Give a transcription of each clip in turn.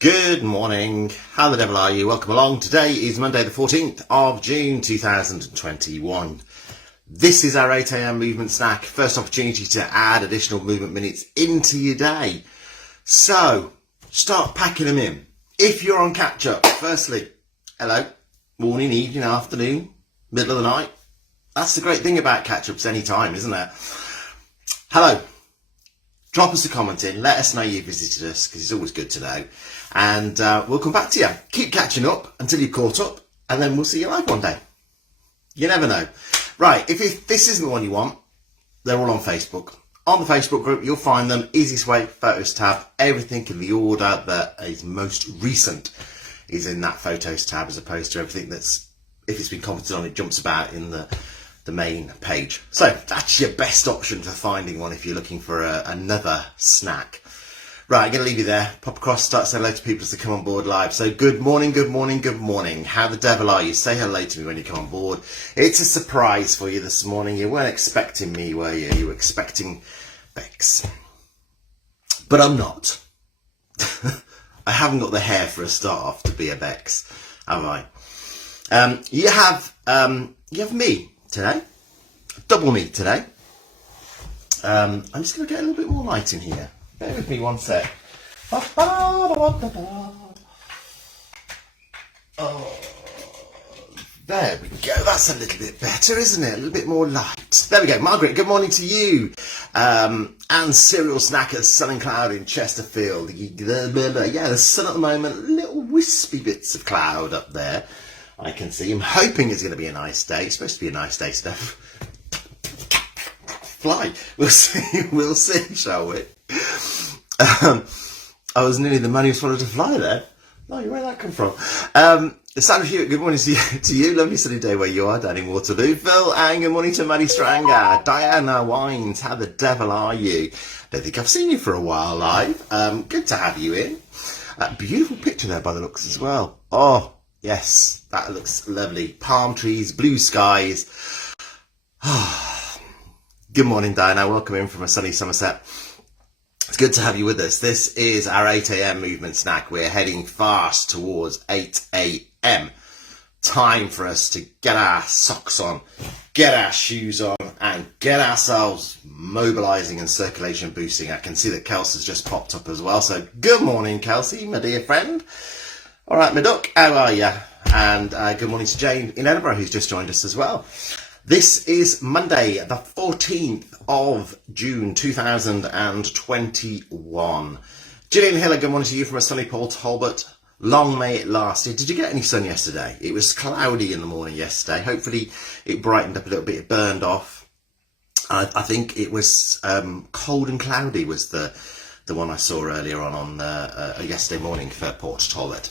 Good morning. How the devil are you? Welcome along. Today is Monday the 14th of June 2021. This is our 8 a.m. movement snack. First opportunity to add additional movement minutes into your day. So, start packing them in. If you're on catch up, firstly, hello, morning, evening, afternoon, middle of the night. That's the great thing about catch ups anytime, isn't it? Hello. Drop us a comment in, let us know you visited us, because it's always good to know. And we'll come back to you. Keep catching up until you've caught up, and then we'll see you live one day. You never know. Right, if this isn't the one you want, they're all on Facebook. On the Facebook group, you'll find them. Easiest way, Photos tab. Everything in the order that is most recent is in that Photos tab, as opposed to everything that's, if it's been commented on, it jumps about in the main page. So that's your best option for finding one if you're looking for another snack. Right, I'm going to leave you there. Pop across, start saying hello to people as they come on board live. So good morning, good morning, good morning. How the devil are you? Say hello to me when you come on board. It's a surprise for you this morning. You weren't expecting me, were you? You were expecting Bex. But I'm not. I haven't got the hair for a start off to be a Bex, have I? You have me today, double me today. I'm just going to get a little bit more light in here. Bear with me one sec. Oh, there we go. That's a little bit better, isn't it? A little bit more light. There we go. Margaret, good morning to you. And cereal snackers, sun and cloud in Chesterfield. Yeah, the sun at the moment. Little wispy bits of cloud up there. I can see. I'm hoping it's going to be a nice day. It's supposed to be a nice day today. Fly. We'll see. We'll see, shall we? I was nearly the man who swallowed to fly there. No, where'd that come from? Sandra Hewitt, good morning to you. Lovely sunny day where you are down in Waterloo. Phil, and good morning to Maddie Stranger. Diana Wines, how the devil are you? Don't think I've seen you for a while live. Good to have you in. Beautiful picture there by the looks as well. Oh, yes, that looks lovely. Palm trees, blue skies. Good morning, Diana. Welcome in from a sunny Somerset. It's good to have you with us. This is our 8 a.m. movement snack. We're heading fast towards 8 a.m. Time for us to get our socks on, get our shoes on, and get ourselves mobilising and circulation boosting. I can see that Kelsey's just popped up as well. So good morning, Kelsey, my dear friend. All right, my duck, how are you? And good morning to Jane in Edinburgh, who's just joined us as well. This is Monday, the 14th of June, 2021. Gillian Hiller, good morning to you from a sunny Port Talbot. Long may it last. Did you get any sun yesterday? It was cloudy in the morning yesterday. Hopefully it brightened up a little bit. It burned off. I think it was cold and cloudy was the one I saw earlier on yesterday morning for Port Talbot.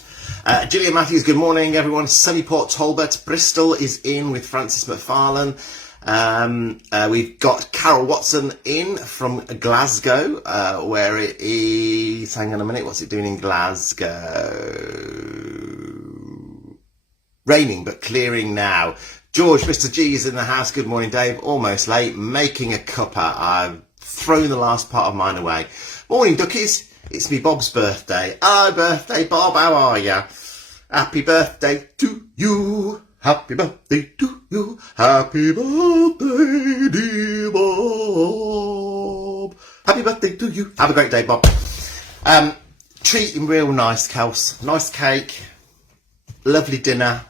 Gillian Matthews, good morning everyone. Sunny Port Talbot. Bristol is in with Francis McFarlane. We've got Carol Watson in from Glasgow, where it is, hang on a minute, what's it doing in Glasgow? Raining but clearing now. George, Mr. G is in the house. Good morning, Dave. Almost late, making a cuppa. I've thrown the last part of mine away. Morning, duckies. It's me Bob's birthday. Hi, birthday Bob, how are ya? Happy birthday to you. Happy birthday to you. Happy birthday, dear Bob. Happy birthday to you. Have a great day, Bob. Treat him real nice, Kels. Nice cake. Lovely dinner.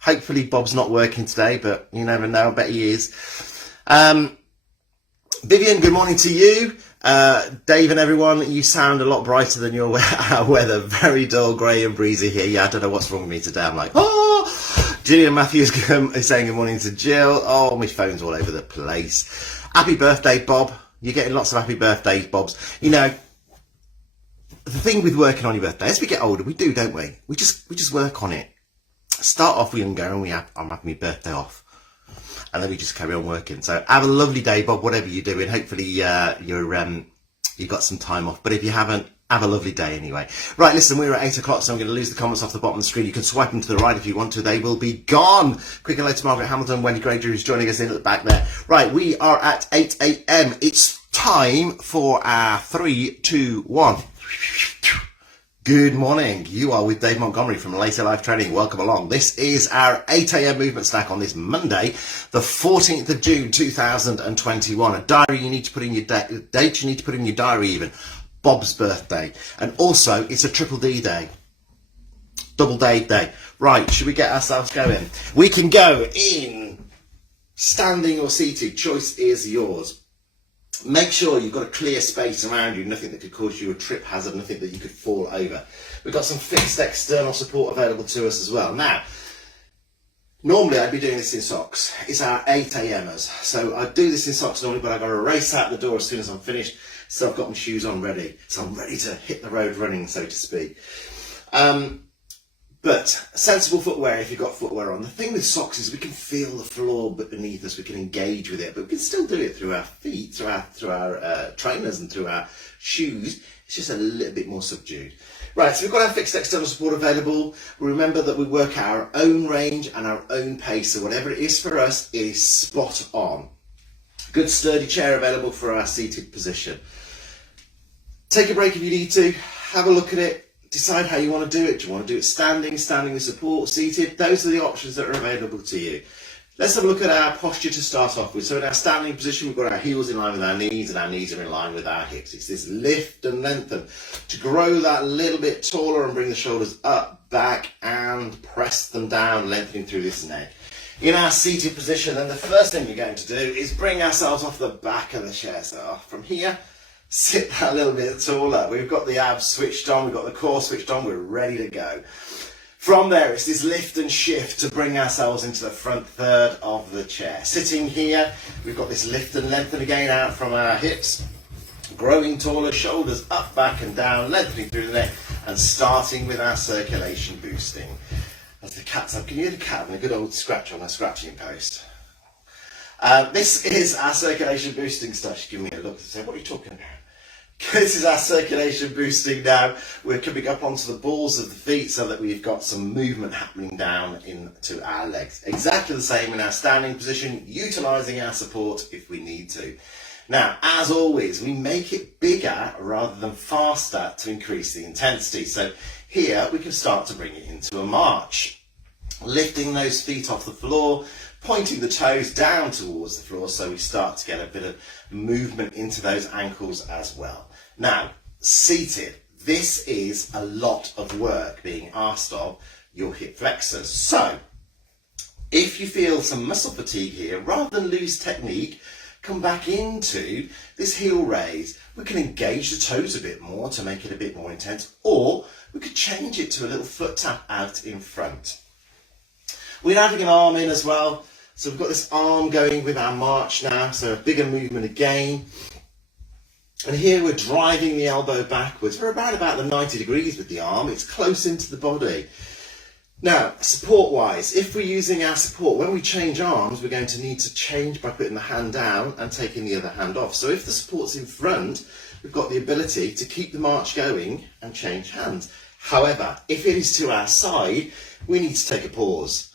Hopefully Bob's not working today, but you never know. I bet he is. Vivian, good morning to you. Dave and everyone, you sound a lot brighter than your weather. Very dull, grey and breezy here. Yeah, I don't know what's wrong with me today. I'm like, oh! Gillian Matthews is saying good morning to Jill. Oh, my phone's all over the place. Happy birthday, Bob. You're getting lots of happy birthdays, Bobs. You know, the thing with working on your birthday, as we get older, we do, don't we? We just work on it. Start off younger and I'm having my birthday off. And then we just carry on working. So have a lovely day, Bob, whatever you're doing. Hopefully you've got some time off. But if you haven't, have a lovely day anyway. Right, listen, we're at 8 o'clock, so I'm going to lose the comments off the bottom of the screen. You can swipe them to the right if you want to. They will be gone. Quick hello to Margaret Hamilton, Wendy Granger, who's joining us in at the back there. Right, we are at 8 a.m. It's time for our 3, 2, 1. Good morning. You are with Dave Montgomery from Later Life Training. Welcome along. This is our 8 a.m. movement snack on this Monday, the 14th of June, 2021. A diary you need to put in your date you need to put in your diary even. Bob's birthday. And also, it's a triple D day. Double day. Right, should we get ourselves going? We can go in standing or seated. Choice is yours. Make sure you've got a clear space around you, nothing that could cause you a trip hazard, nothing that you could fall over. We've got some fixed external support available to us as well. Now, normally I'd be doing this in socks. It's our 8 a.m.ers. So I do this in socks normally, but I've got to race out the door as soon as I'm finished. So I've got my shoes on ready. So I'm ready to hit the road running, so to speak. But sensible footwear if you've got footwear on. The thing with socks is we can feel the floor beneath us, we can engage with it, but we can still do it through our feet, through our trainers and through our shoes. It's just a little bit more subdued. Right, so we've got our fixed external support available. Remember that we work at our own range and our own pace, so whatever it is for us, it is spot on. Good sturdy chair available for our seated position. Take a break if you need to, have a look at it. Decide how you want to do it. Do you want to do it standing with support, seated? Those are the options that are available to you. Let's have a look at our posture to start off with. So in our standing position, we've got our heels in line with our knees and our knees are in line with our hips. It's this lift and lengthen to grow that a little bit taller and bring the shoulders up, back and press them down, lengthening through this neck. In our seated position, then the first thing we're going to do is bring ourselves off the back of the chair. So from here, sit that little bit taller. We've got the abs switched on, we've got the core switched on, we're ready to go. From there, it's this lift and shift to bring ourselves into the front third of the chair. Sitting here, we've got this lift and lengthen again out from our hips, growing taller, shoulders up, back and down, lengthening through the neck, and starting with our circulation boosting. As the cat's up, can you hear the cat having a good old scratch on her scratching post? This is our circulation boosting stuff. She's giving me a look and say, what are you talking about? This is our circulation boosting now. We're coming up onto the balls of the feet so that we've got some movement happening down into our legs. Exactly the same in our standing position, utilising our support if we need to. Now, as always, we make it bigger rather than faster to increase the intensity. So here we can start to bring it into a march. Lifting those feet off the floor, pointing the toes down towards the floor so we start to get a bit of movement into those ankles as well. Now, seated, this is a lot of work being asked of your hip flexors. So, if you feel some muscle fatigue here, rather than lose technique, come back into this heel raise. We can engage the toes a bit more to make it a bit more intense, or we could change it to a little foot tap out in front. We're adding an arm in as well. So we've got this arm going with our march now, so a bigger movement again. And here we're driving the elbow backwards. We're about the 90 degrees with the arm. It's close into the body. Now, support-wise, if we're using our support, when we change arms, we're going to need to change by putting the hand down and taking the other hand off. So if the support's in front, we've got the ability to keep the march going and change hands. However, if it is to our side, we need to take a pause,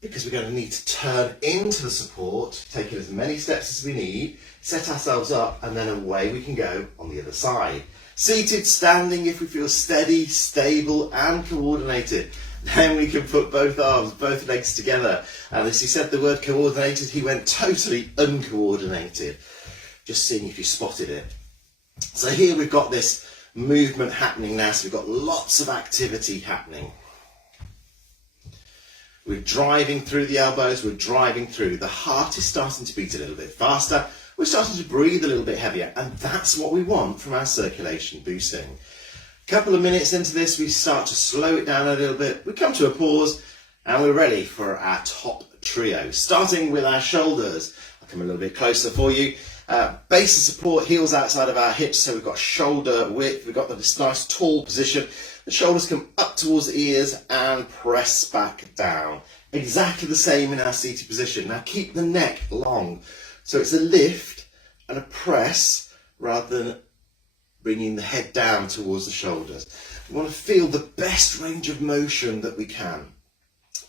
because we're going to need to turn into the support, take it as many steps as we need, set ourselves up, and then away we can go on the other side. Seated, standing, if we feel steady, stable, and coordinated, then we can put both arms, both legs together. And as he said the word coordinated, he went totally uncoordinated. Just seeing if you spotted it. So here we've got this movement happening now, so we've got lots of activity happening. We're driving through the elbows, we're driving through. The heart is starting to beat a little bit faster. We're starting to breathe a little bit heavier, and that's what we want from our circulation boosting. A couple of minutes into this, we start to slow it down a little bit. We come to a pause, and we're ready for our top trio. Starting with our shoulders. I'll come a little bit closer for you. Base of support, heels outside of our hips, so we've got shoulder width, we've got this nice tall position. The shoulders come up towards the ears and press back down. Exactly the same in our seated position. Now keep the neck long. So it's a lift and a press rather than bringing the head down towards the shoulders. We want to feel the best range of motion that we can.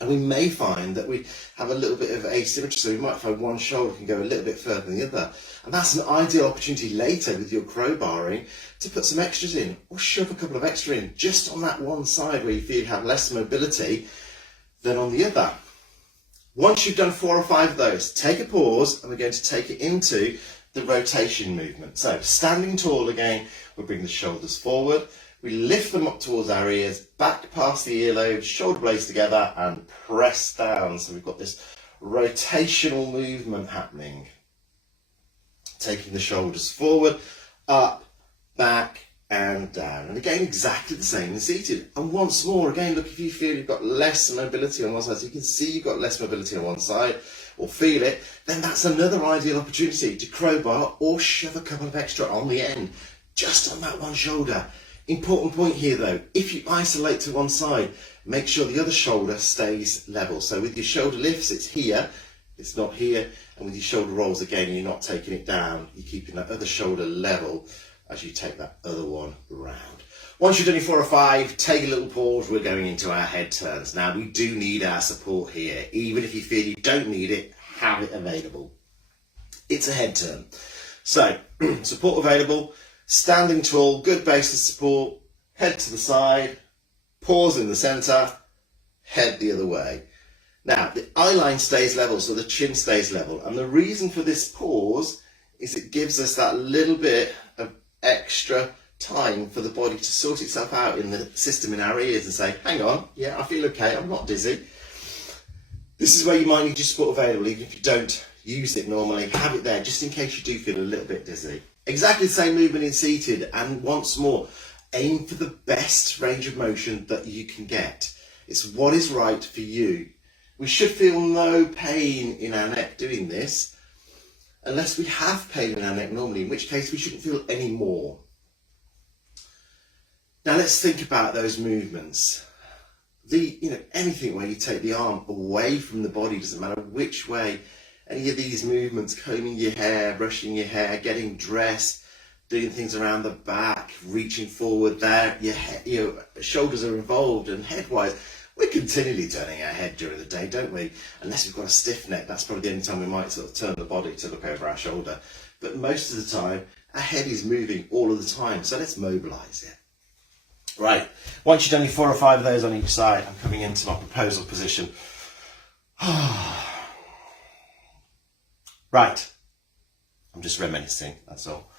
And we may find that we have a little bit of asymmetry, so we might find one shoulder can go a little bit further than the other. And that's an ideal opportunity later with your crowbarring to put some extras in, or shove a couple of extra in, just on that one side where you feel you have less mobility than on the other. Once you've done 4 or 5 of those, take a pause, and we're going to take it into the rotation movement. So standing tall again, we'll bring the shoulders forward. We lift them up towards our ears, back past the earlobes, shoulder blades together, and press down. So we've got this rotational movement happening. Taking the shoulders forward, up, back, and down. And again, exactly the same in seated. And once more, again, look, if you feel you've got less mobility on one side, so you can see you've got less mobility on one side, or feel it, then that's another ideal opportunity to crowbar or shove a couple of extra on the end, just on that one shoulder. Important point here though, if you isolate to one side, make sure the other shoulder stays level. So with your shoulder lifts, it's here, it's not here, and with your shoulder rolls, again, you're not taking it down, you're keeping that other shoulder level as you take that other one round. Once you've done your 4 or 5, take a little pause, we're going into our head turns. Now we do need our support here, even if you feel you don't need it, have it available. It's a head turn. So, support available, standing tall, good base of support, head to the side, pause in the centre, head the other way. Now, the eye line stays level, so the chin stays level. And the reason for this pause is it gives us that little bit of extra time for the body to sort itself out in the system in our ears and say, hang on, yeah, I feel okay, I'm not dizzy. This is where you might need your support available, even if you don't use it normally, have it there just in case you do feel a little bit dizzy. Exactly the same movement in seated, and once more, aim for the best range of motion that you can get. It's what is right for you. We should feel no pain in our neck doing this, unless we have pain in our neck normally, in which case we shouldn't feel any more. Now let's think about those movements. Anything where you take the arm away from the body, doesn't matter which way, any of these movements, combing your hair, brushing your hair, getting dressed, doing things around the back, reaching forward there, your shoulders are involved, and head-wise, we're continually turning our head during the day, don't we? Unless we've got a stiff neck, that's probably the only time we might sort of turn the body to look over our shoulder. But most of the time, our head is moving all of the time, so let's mobilise it. Right, once you've done your 4 or 5 of those on each side, I'm coming into my proposal position. Right, I'm just reminiscing, that's all.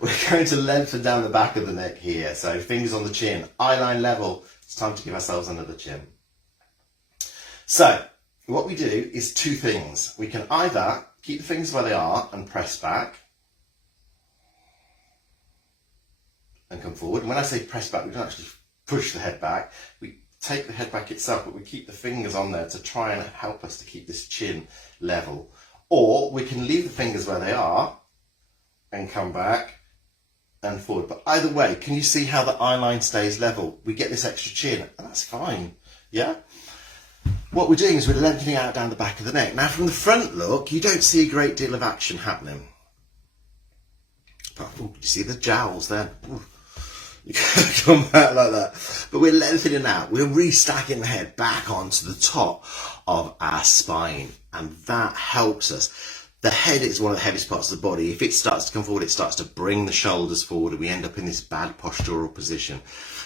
We're going to lengthen down the back of the neck here, so fingers on the chin, eye line level. It's time to give ourselves another chin. So, what we do is 2 things. We can either keep the fingers where they are and press back, and come forward. And when I say press back, we don't actually push the head back. We take the head back itself, but we keep the fingers on there to try and help us to keep this chin level. Or we can leave the fingers where they are and come back and forward. But either way, can you see how the eye line stays level? We get this extra chin, and that's fine, yeah? What we're doing is we're lengthening out down the back of the neck. Now, from the front look, you don't see a great deal of action happening. But, you see the jowls there? Ooh. You can't come back like that. But we're lengthening out. We're restacking the head back onto the top of our spine. And that helps us. The head is one of the heaviest parts of the body. If it starts to come forward, it starts to bring the shoulders forward, and we end up in this bad postural position.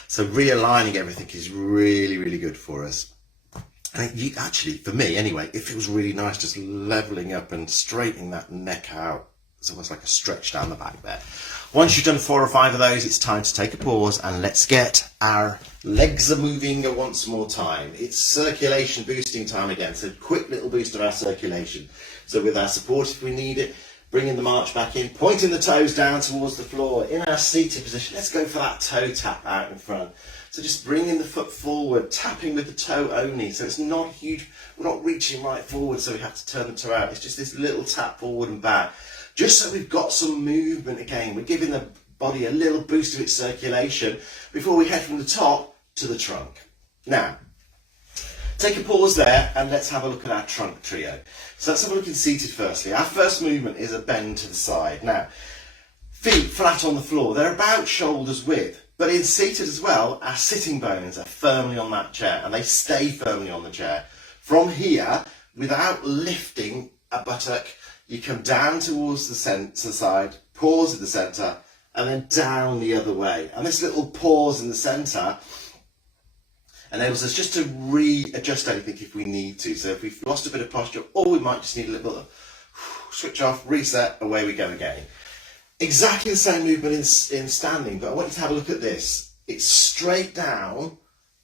So realigning everything is really, really good for us. And actually, for me anyway, it feels really nice just leveling up and straightening that neck out. It's almost like a stretch down the back there. Once you've done 4 or 5 of those, it's time to take a pause and let's get our legs are moving once more time. It's circulation boosting time again, so quick little boost of our circulation. So with our support, if we need it, bringing the march back in, pointing the toes down towards the floor. In our seated position, let's go for that toe tap out in front. So just bringing the foot forward, tapping with the toe only. So it's not huge, we're not reaching right forward, so we have to turn the toe out. It's just this little tap forward and back. Just so we've got some movement again. We're giving the body a little boost of its circulation before we head from the top to the trunk. Now, take a pause there and let's have a look at our trunk trio. So let's have a look in seated firstly. Our first movement is a bend to the side. Now, feet flat on the floor. They're about shoulders width. But in seated as well, our sitting bones are firmly on that chair and they stay firmly on the chair From here, without lifting a buttock, you come down towards the centre side, pause at the centre, and then down the other way. And this little pause in the centre enables us just to readjust anything if we need to. So if we've lost a bit of posture, or we might just need a little switch off, reset, away we go again. Exactly the same movement in standing, but I want you to have a look at this. It's straight down,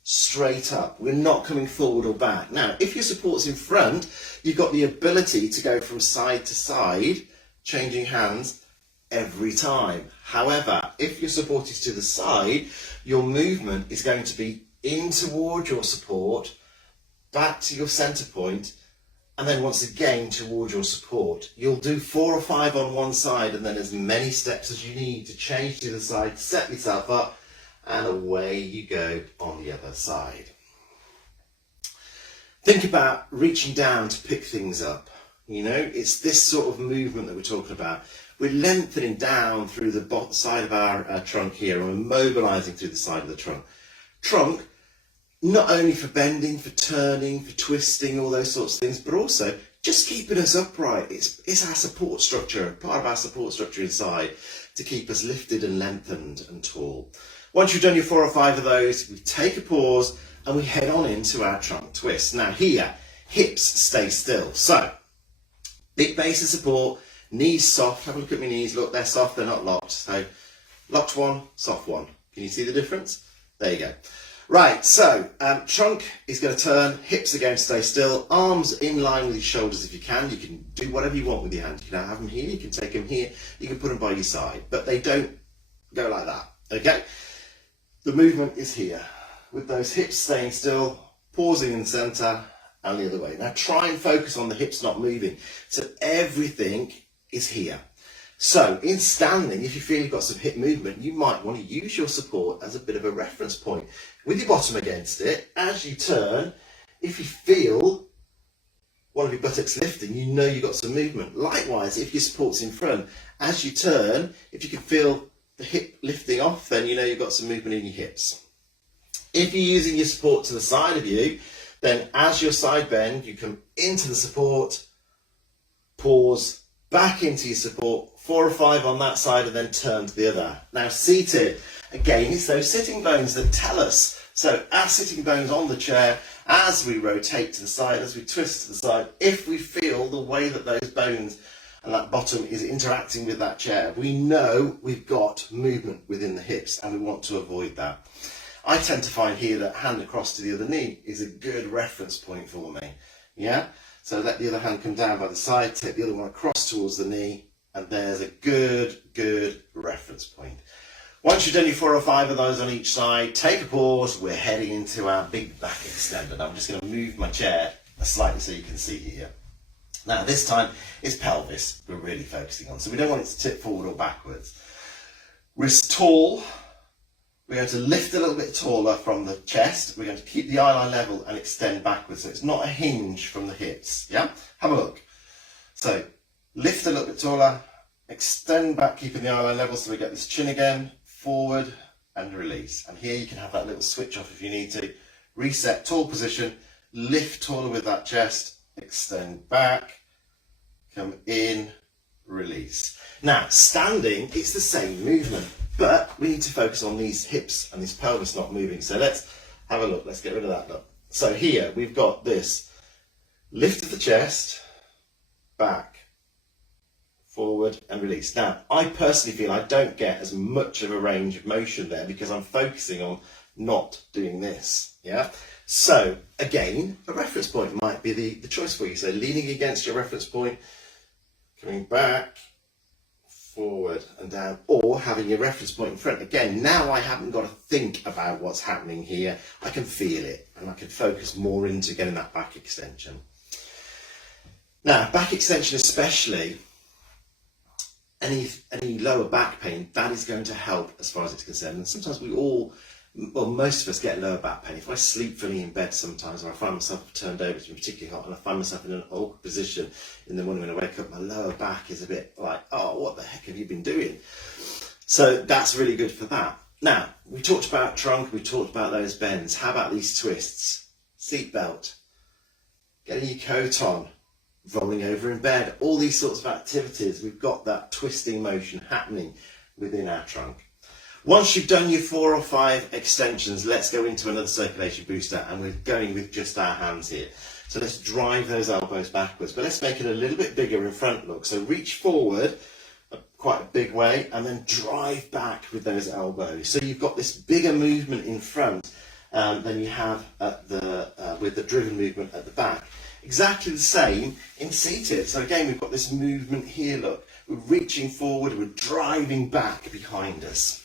straight up. We're not coming forward or back. Now, if your support's in front, you've got the ability to go from side to side, changing hands every time. However, if your support is to the side, your movement is going to be in towards your support, back to your centre point, and then once again towards your support. You'll do 4 or 5 on one side and then as many steps as you need to change to the side, set yourself up, and away you go on the other side. Think about reaching down to pick things up. You know, it's this sort of movement that we're talking about. We're lengthening down through the side of our trunk here, and we're mobilising through the side of the trunk. Trunk, not only for bending, for turning, for twisting, all those sorts of things, but also just keeping us upright. It's our support structure, part of our support structure inside, to keep us lifted and lengthened and tall. Once you've done your 4 or 5 of those, we take a pause and we head on into our trunk twist. Now here, hips stay still. So, big base of support, knees soft. Have a look at my knees. Look, they're soft, they're not locked. So, locked one, soft one. Can you see the difference? There you go. Right, so trunk is going to turn, hips are going to stay still, arms in line with your shoulders if you can. You can do whatever you want with your hands. You can have them here, you can take them here, you can put them by your side, but they don't go like that, okay? The movement is here, with those hips staying still, pausing in the centre, and the other way. Now try and focus on the hips not moving, so everything is here. So in standing, if you feel you've got some hip movement, you might want to use your support as a bit of a reference point. With your bottom against it, as you turn, if you feel one of your buttocks lifting, you know you've got some movement. Likewise, if your support's in front, as you turn, if you can feel the hip lifting off, then you know you've got some movement in your hips. If you're using your support to the side of you, then as your side bend, you come into the support, pause, back into your support, 4 or 5 on that side, and then turn to the other. Now seated, again, it's those sitting bones that tell us. So our sitting bones on the chair, as we rotate to the side, as we twist to the side, if we feel the way that those bones and that bottom is interacting with that chair, we know we've got movement within the hips, and we want to avoid that. I tend to find here that hand across to the other knee is a good reference point for me. Yeah? So let the other hand come down by the side, take the other one across towards the knee, and there's a good reference point. Once you've done your 4 or 5 of those on each side, take a pause. We're heading into our big back extender. Now I'm just going to move my chair slightly so you can see here. Now this time it's pelvis we're really focusing on, so we don't want it to tip forward or backwards. We're tall. We're going to lift a little bit taller from the chest. We're going to keep the eye line level and extend backwards, so it's not a hinge from the hips. Yeah? Have a look. So lift a little bit taller, extend back, keeping the eye line level so we get this chin again, forward and release. And here you can have that little switch off if you need to. Reset, tall position, lift taller with that chest, extend back, come in, release. Now, standing, it's the same movement, but we need to focus on these hips and this pelvis not moving. So let's have a look. Let's get rid of that look. So here we've got this lift of the chest, back, forward and release. Now, I personally feel I don't get as much of a range of motion there because I'm focusing on not doing this. Yeah. So again, a reference point might be the choice for you. So leaning against your reference point, coming back, forward and down, or having your reference point in front. Again, now I haven't got to think about what's happening here. I can feel it and I can focus more into getting that back extension. Now, back extension especially, any lower back pain, that is going to help as far as it's concerned. And sometimes most of us get lower back pain. If I sleep fully in bed sometimes, or I find myself turned over, it's been particularly hot, and I find myself in an awkward position in the morning when I wake up, my lower back is a bit like, oh, what the heck have you been doing? So that's really good for that. Now, we talked about trunk, we talked about those bends. How about these twists? Seat belt. getting your coat on, rolling over in bed, all these sorts of activities. We've got that twisting motion happening within our trunk. Once you've done your 4 or 5 extensions, let's go into another circulation booster, and we're going with just our hands here. So let's drive those elbows backwards, but let's make it a little bit bigger in front, look. So reach forward quite a big way and then drive back with those elbows. So you've got this bigger movement in front than you have at with the driven movement at the back. Exactly the same in seated. So again, we've got this movement here, look. We're reaching forward, we're driving back behind us.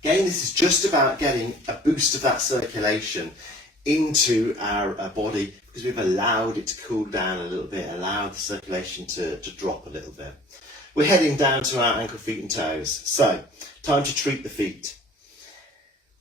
Again, this is just about getting a boost of that circulation into our body, because we've allowed it to cool down a little bit, allowed the circulation to drop a little bit. We're heading down to our ankle, feet and toes. So, time to treat the feet.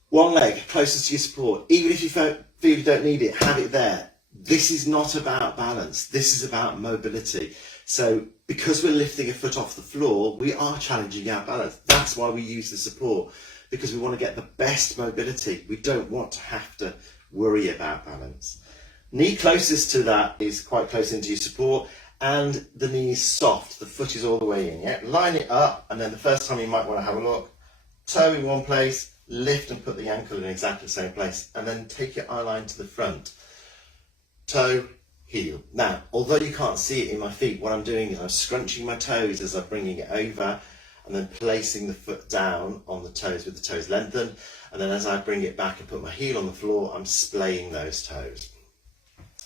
One leg closest to your support. Even if you feel you don't need it, have it there. This is not about balance. This is about mobility. So, because we're lifting a foot off the floor, we are challenging our balance. That's why we use the support, because we want to get the best mobility. We don't want to have to worry about balance. Knee closest to that is quite close into your support, and the knee is soft. The foot is all the way in. Yeah? Line it up, and then the first time you might want to have a look. Toe in one place, lift and put the ankle in exactly the same place, and then take your eye line to the front. Toe, heel. Now, although you can't see it in my feet, what I'm doing is I'm scrunching my toes as I'm bringing it over, and then placing the foot down on the toes with the toes lengthened. And then as I bring it back and put my heel on the floor, I'm splaying those toes.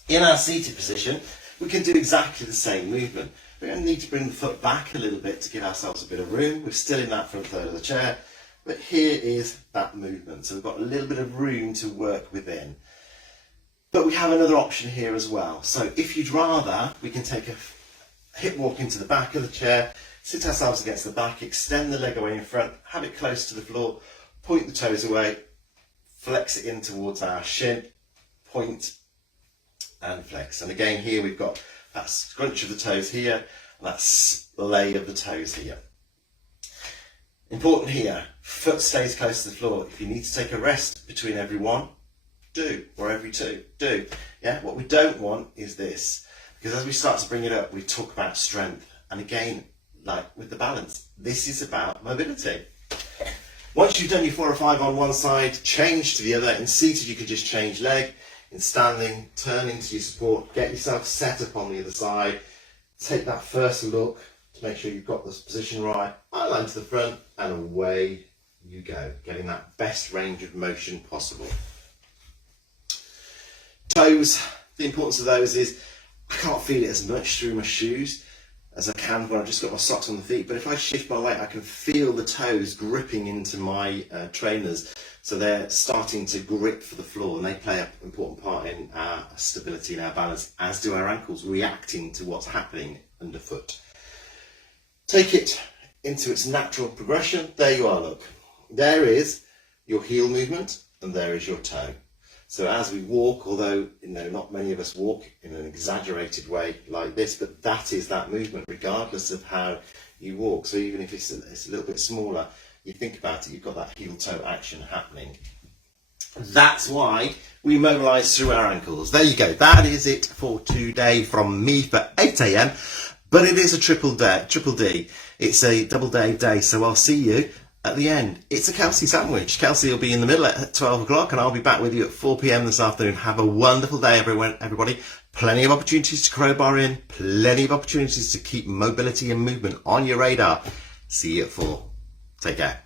In our seated position, we can do exactly the same movement. We're going to need to bring the foot back a little bit to give ourselves a bit of room. We're still in that front third of the chair, but here is that movement. So we've got a little bit of room to work within. But we have another option here as well. So if you'd rather, we can take a hip walk into the back of the chair, sit ourselves against the back, extend the leg away in front, have it close to the floor, point the toes away, flex it in towards our shin, point and flex. And again, here we've got that scrunch of the toes here, and that splay of the toes here. Important here, foot stays close to the floor. If you need to take a rest between every one, do, or every two, do. Yeah, what we don't want is this, because as we start to bring it up, we talk about strength. And again, like with the balance, this is about mobility. Once you've done your 4 or 5 on one side, change to the other. In seated, you can just change leg. In standing, turn into your support, get yourself set up on the other side. Take that first look to make sure you've got this position right. Eye line to the front, and away you go, getting that best range of motion possible. Toes, the importance of those is I can't feel it as much through my shoes as I can when I've just got my socks on the feet, but if I shift my weight, I can feel the toes gripping into my trainers, so they're starting to grip for the floor, and they play an important part in our stability and our balance, as do our ankles reacting to what's happening underfoot. Take it into its natural progression. There you are, look. There is your heel movement, and there is your toe. So as we walk, although not many of us walk in an exaggerated way like this, but that is that movement regardless of how you walk. So even if it's a little bit smaller, you think about it, you've got that heel toe action happening. That's why we mobilise through our ankles. There you go. That is it for today from me for 8 AM. But it is a triple D. It's a double day. So I'll see you at the end. It's a Kelsey sandwich. Kelsey will be in the middle at 12 o'clock, and I'll be back with you at 4 PM this afternoon. Have a wonderful day, everybody. Plenty of opportunities to crowbar in, plenty of opportunities to keep mobility and movement on your radar. See you at 4. Take care.